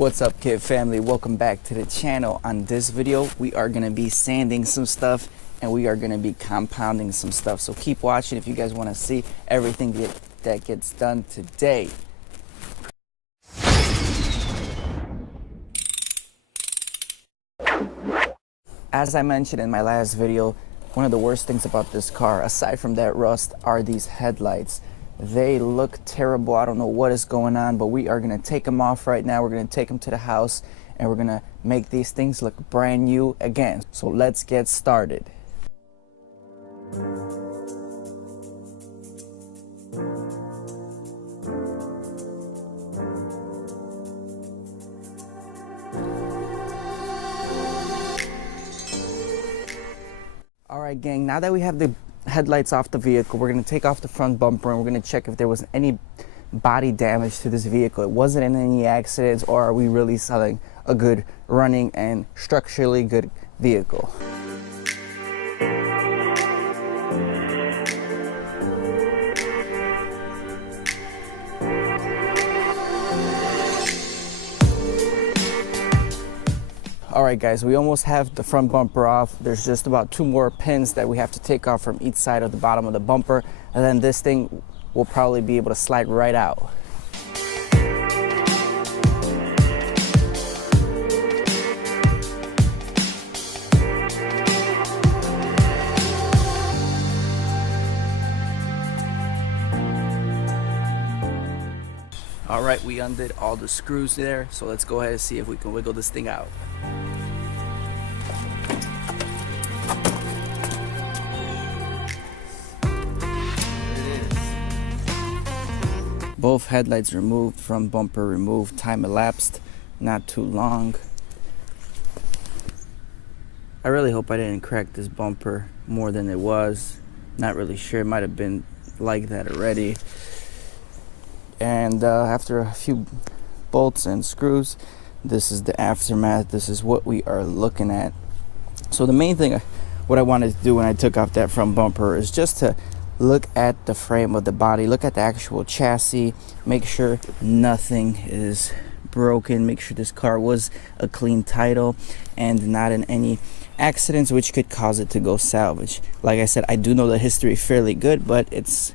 What's up, kid family? Welcome back to the channel. On this video we are going to be sanding some stuff and we are going to be compounding some stuff, so keep watching if you guys want to see everything that gets done today. As I mentioned in my last video, one of the worst things about this car, aside from that rust, are these headlights. They look terrible. I don't know what is going on, but we are going to take them off right now. We're going to take them to the house and we're going to make these things look brand new again. So let's get started. All right, gang, now that we have the headlights off the vehicle, we're going to take off the front bumper and we're going to check if there was any body damage to this vehicle. It wasn't in any accidents, or are we really selling a good running and structurally good vehicle? All right, guys, we almost have the front bumper off. There's just about 2 more pins that we have to take off from each side of the bottom of the bumper, and then this thing will probably be able to slide right out. All right, we undid all the screws there, so let's go ahead and see if we can wiggle this thing out. Both headlights removed, front bumper removed, time elapsed not too long. I really hope I didn't crack this bumper more than it was. Not really sure, it might have been like that already. And after a few bolts and screws, this is the aftermath. This is what we are looking at. So the main thing, what I wanted to do when I took off that front bumper, is just to look at the frame of the body, look at the actual chassis, make sure nothing is broken, make sure this car was a clean title and not in any accidents which could cause it to go salvage. Like I said, I do know the history fairly good, but it's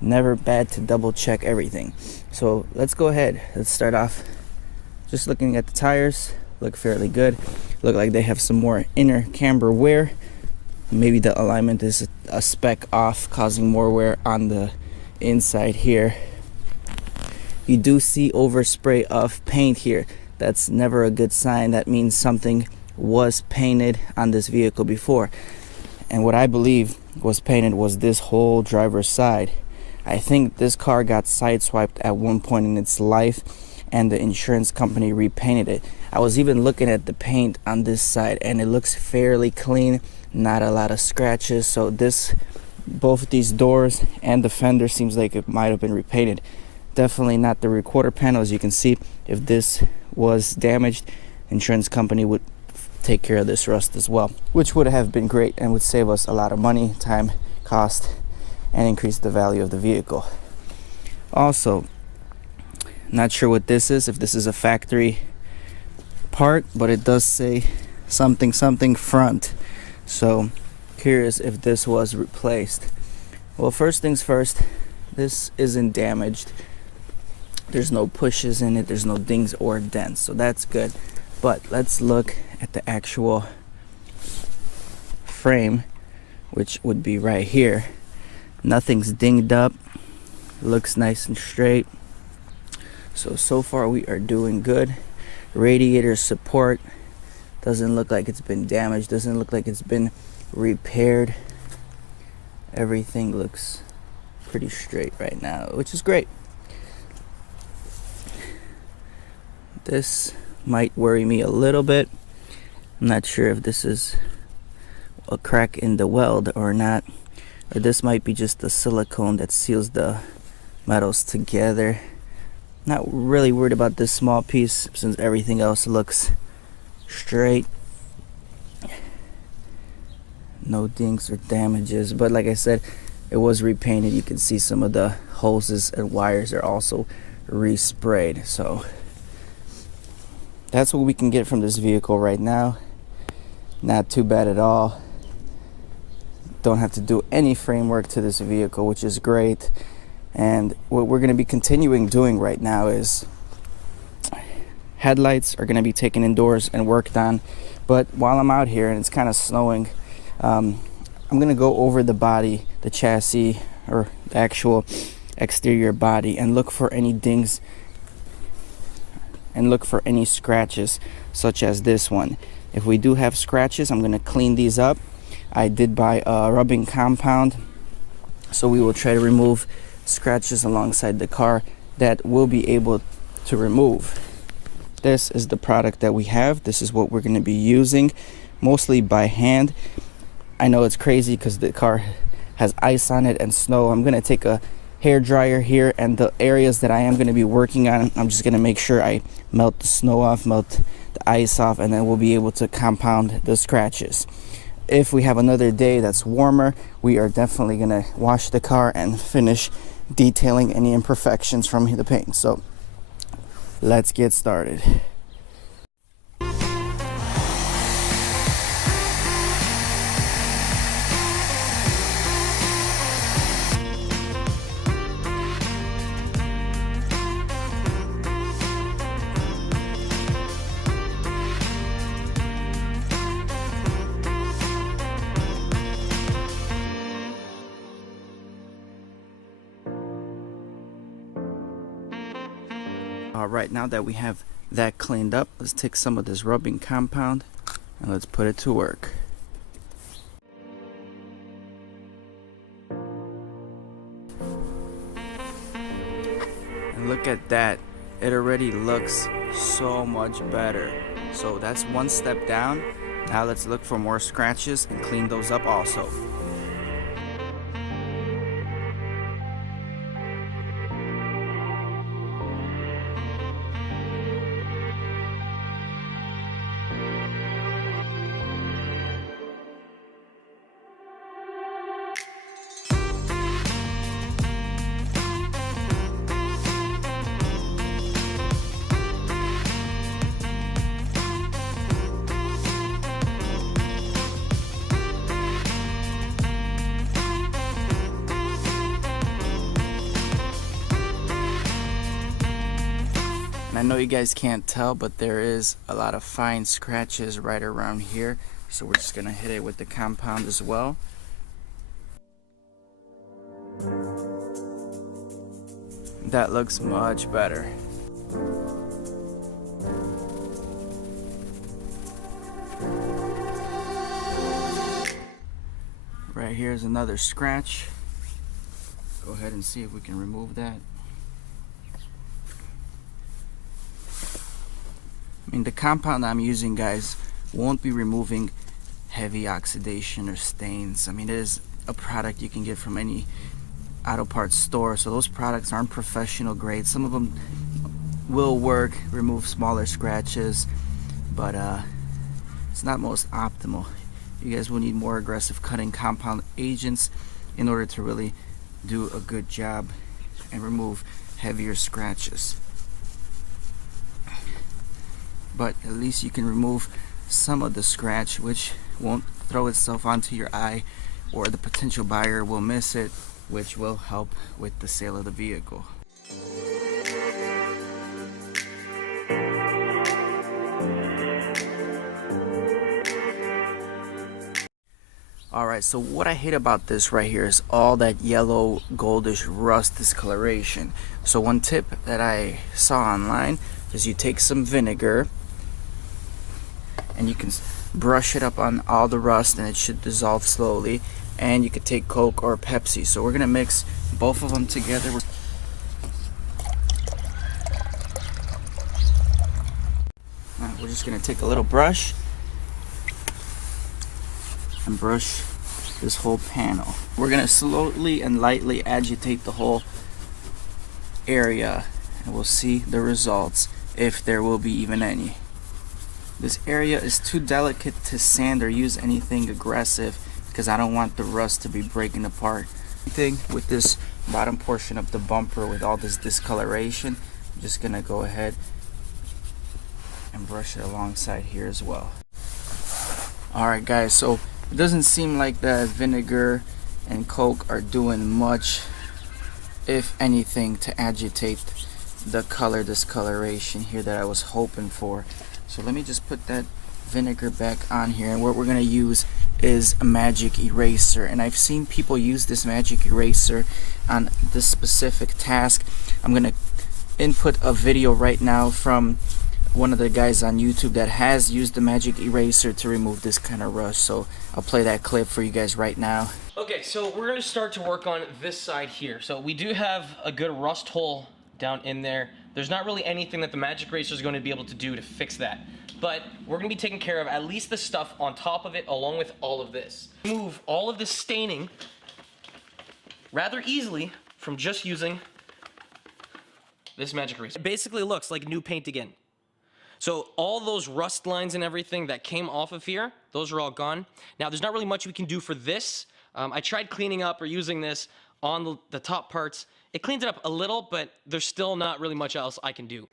never bad to double check everything. So let's go ahead. Let's start off just looking at the tires. Look fairly good. Look like they have some more inner camber wear. Maybe the alignment is a speck off, causing more wear on the inside here. You do see overspray of paint here. That's never a good sign. That means something was painted on this vehicle before. And what I believe was painted was this whole driver's side. I think this car got sideswiped at one point in its life and the insurance company repainted it. I was even looking at the paint on this side and it looks fairly clean, not a lot of scratches. So both these doors and the fender seems like it might have been repainted. Definitely not the recorder panel. As you can see, if this was damaged, insurance company would take care of this rust as well, which would have been great and would save us a lot of money, time, cost, and increase the value of the vehicle. Also, not sure what this is, if this is a factory part, but it does say something front. So curious if this was replaced. Well, first things first, this isn't damaged. There's no pushes in it, there's no dings or dents, so that's good. But let's look at the actual frame, which would be right here. Nothing's dinged up, looks nice and straight. So far we are doing good. Radiator support doesn't look like it's been damaged, doesn't look like it's been repaired. Everything looks pretty straight right now, which is great. This might worry me a little bit. I'm not sure if this is a crack in the weld or not, or this might be just the silicone that seals the metals together. Not really worried about this small piece since everything else looks straight. No dings or damages, but like I said, it was repainted. You can see some of the hoses and wires are also resprayed. So that's what we can get from this vehicle right now. Not too bad at all. Don't have to do any framework to this vehicle, which is great. And what we're going to be continuing doing right now is headlights are going to be taken indoors and worked on. But while I'm out here and it's kind of snowing, I'm going to go over the body, the chassis, or the actual exterior body, and look for any dings and look for any scratches, such as this one. If we do have scratches, I'm going to clean these up. I did buy a rubbing compound, so we will try to remove scratches alongside the car that we'll be able to remove. This is the product that we have. This is what we're going to be using, mostly by hand. I know it's crazy because the car has ice on it and snow. I'm going to take a hair dryer here, and the areas that I am going to be working on, I'm just going to make sure I melt the snow off, melt the ice off, and then we'll be able to compound the scratches. If we have another day that's warmer, we are definitely going to wash the car and finish detailing any imperfections from the paint. So let's get started. Alright, now that we have that cleaned up, let's take some of this rubbing compound and let's put it to work. And look at that, it already looks so much better. So that's one step down. Now let's look for more scratches and clean those up also. I know you guys can't tell, but there is a lot of fine scratches right around here, so we're just gonna hit it with the compound as well. That looks much better. Right here is another scratch. Go ahead and see if we can remove that. I mean, the compound I'm using, guys, won't be removing heavy oxidation or stains. I mean, it is a product you can get from any auto parts store, so those products aren't professional grade. Some of them will work, remove smaller scratches, but it's not most optimal. You guys will need more aggressive cutting compound agents in order to really do a good job and remove heavier scratches. But at least you can remove some of the scratch, which won't throw itself onto your eye, or the potential buyer will miss it, which will help with the sale of the vehicle. Alright, so what I hate about this right here is all that yellow goldish rust discoloration. So one tip that I saw online is you take some vinegar and you can brush it up on all the rust and it should dissolve slowly. And you could take Coke or Pepsi. So we're gonna mix both of them together. We're just gonna take a little brush and brush this whole panel. We're gonna slowly and lightly agitate the whole area and we'll see the results, if there will be even any. This area is too delicate to sand or use anything aggressive because I don't want the rust to be breaking apart. Thing with this bottom portion of the bumper with all this discoloration, I'm just gonna go ahead and brush it alongside here as well. Alright guys, so it doesn't seem like the vinegar and Coke are doing much, if anything, to agitate the color discoloration here that I was hoping for. So let me just put that vinegar back on here, and what we're going to use is a magic eraser, and I've seen people use this magic eraser on this specific task. I'm going to input a video right now from one of the guys on YouTube that has used the magic eraser to remove this kind of rust, so I'll play that clip for you guys right now. Okay, so we're going to start to work on this side here. So we do have a good rust hole down in there. There's not really anything that the magic eraser is going to be able to do to fix that, but we're going to be taking care of at least the stuff on top of it along with all of this. Remove all of this staining rather easily from just using this magic eraser. It basically looks like new paint again. So all those rust lines and everything that came off of here, those are all gone. Now there's not really much we can do for this. I tried cleaning up or using this on the top parts. It cleans it up a little, but there's still not really much else I can do.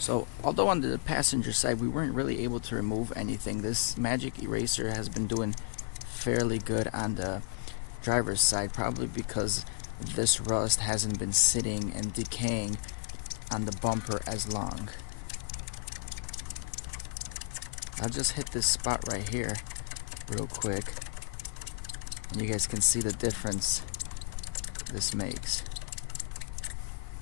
So although on the passenger side we weren't really able to remove anything, this magic eraser has been doing fairly good on the driver's side, probably because this rust hasn't been sitting and decaying on the bumper as long. I'll just hit this spot right here real quick, and you guys can see the difference this makes.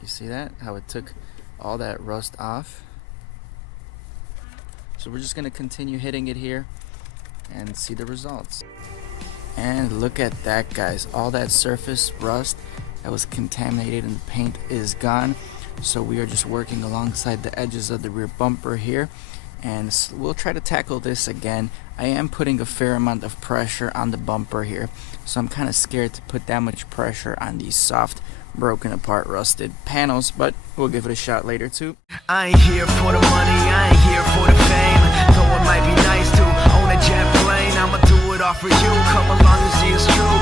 You see that? How it took all that rust off? So we're just going to continue hitting it here and see the results. And look at that, guys, all that surface rust that was contaminated and the paint is gone. So we are just working alongside the edges of the rear bumper here, and we'll try to tackle this again. I am putting a fair amount of pressure on the bumper here, so I'm kind of scared to put that much pressure on these soft, broken apart, rusted panels, but we'll give it a shot later too. I ain't here for the money, I ain't here for the fame. Though it might be nice to own a jet plane, I'ma do it all for you. Come along and see it's true.